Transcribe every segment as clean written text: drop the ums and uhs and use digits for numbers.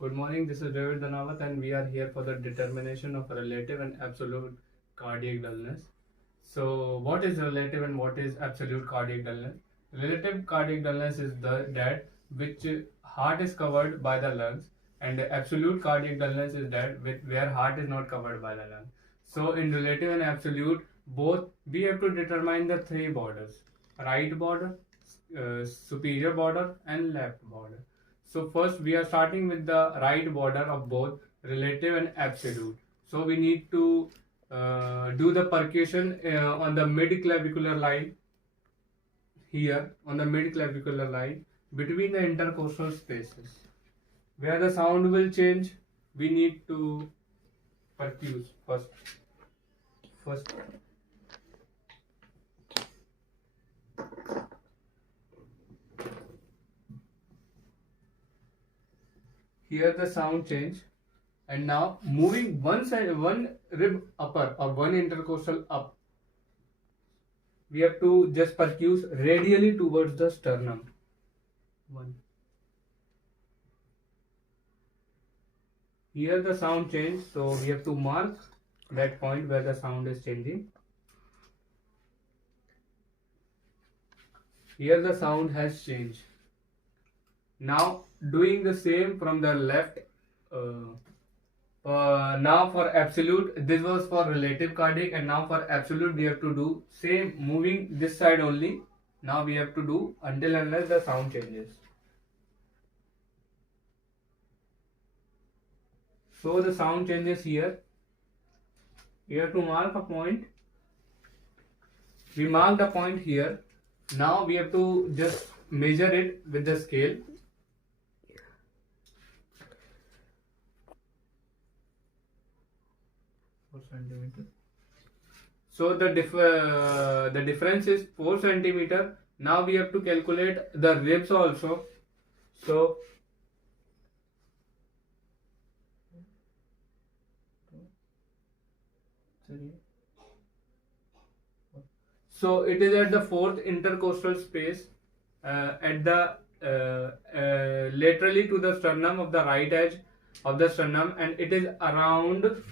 Good morning, this is David Danawat and we are here for the determination of relative and absolute cardiac dullness. So, what is relative and what is absolute cardiac dullness? Relative cardiac dullness is that which heart is covered by the lungs, and the absolute cardiac dullness is that where heart is not covered by the lungs. So, in relative and absolute, both we have to determine the three borders: right border, superior border, and left border. So first we are starting with the right border of both relative and absolute. So we need to do the percussion on the mid-clavicular line, here on the mid-clavicular line between the intercostal spaces. Where the sound will change, we need to percuss first. First. Here the sound change, and now moving one rib upper or one intercostal up, we have to just percuss radially towards the sternum. One. Here the sound change, so we have to mark that point where the sound is changing. Here the sound has changed. Now doing the same from the left. Now for absolute, this was for relative cardiac, and now for absolute we have to do same, moving this side only. Now we have to do until unless the sound changes. So the sound changes here. We have to mark a point. We mark the point here. Now we have to just measure it with the scale. Centimeter. So the difference is 4 centimeter. Now we have to calculate the ribs also. So it is at the fourth intercostal space, at the laterally to the sternum of the right edge of the sternum, and it is around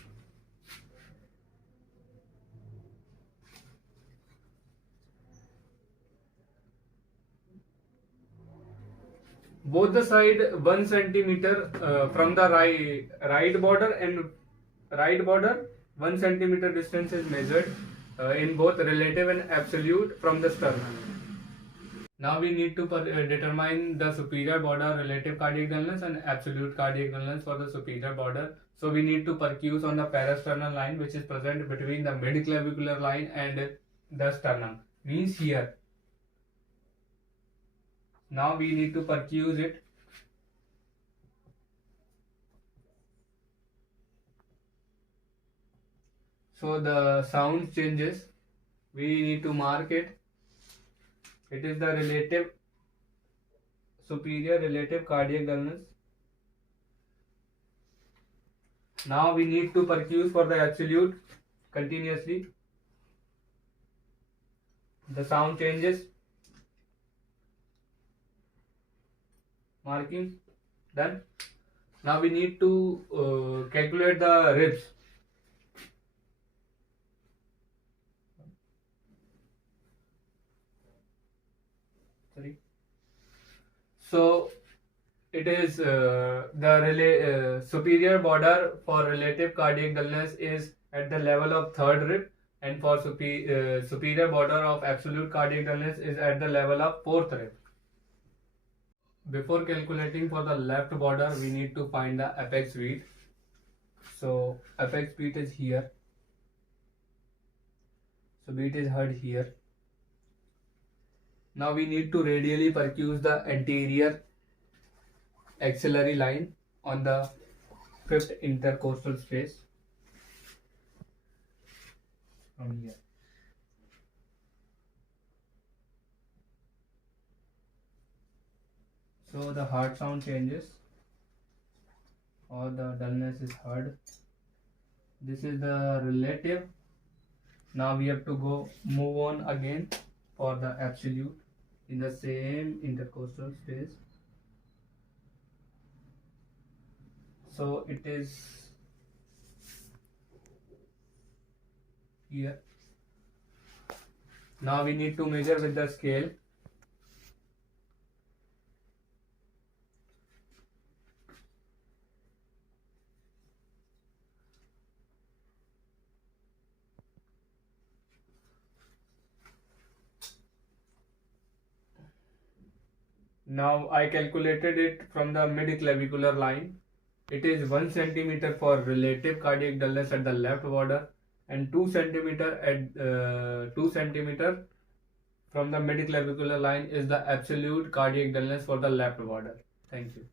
both the side 1 centimeter from the right border, and right border 1 centimeter distance is measured in both relative and absolute from the sternum. Now we need to determine the superior border relative cardiac dullness and absolute cardiac dullness for the superior border. So we need to percuss on the parasternal line, which is present between the mid-clavicular line and the sternum. Means here. Now we need to percuss it. So the sound changes. We need to mark it. It is the relative superior relative cardiac dullness. Now we need to percuss for the absolute continuously. The sound changes. Marking done. Now we need to calculate the ribs. So it is the superior border for relative cardiac dullness is at the level of third rib, and for superior border of absolute cardiac dullness is at the level of fourth rib. Before calculating for the left border, we need to find the apex beat. So apex beat is here. So beat is heard here. Now we need to radially percuss the anterior axillary line on the fifth intercostal space from here. So the heart sound changes, or the dullness is heard. This is the relative. Now we have to move on again for the absolute in the same intercostal space. So it is here. Now we need to measure with the scale. Now I calculated it from the mid-clavicular line. It is 1 centimeter for relative cardiac dullness at the left border and 2 centimeter at 2 centimeter from the mid-clavicular line is the absolute cardiac dullness for the left border. Thank you.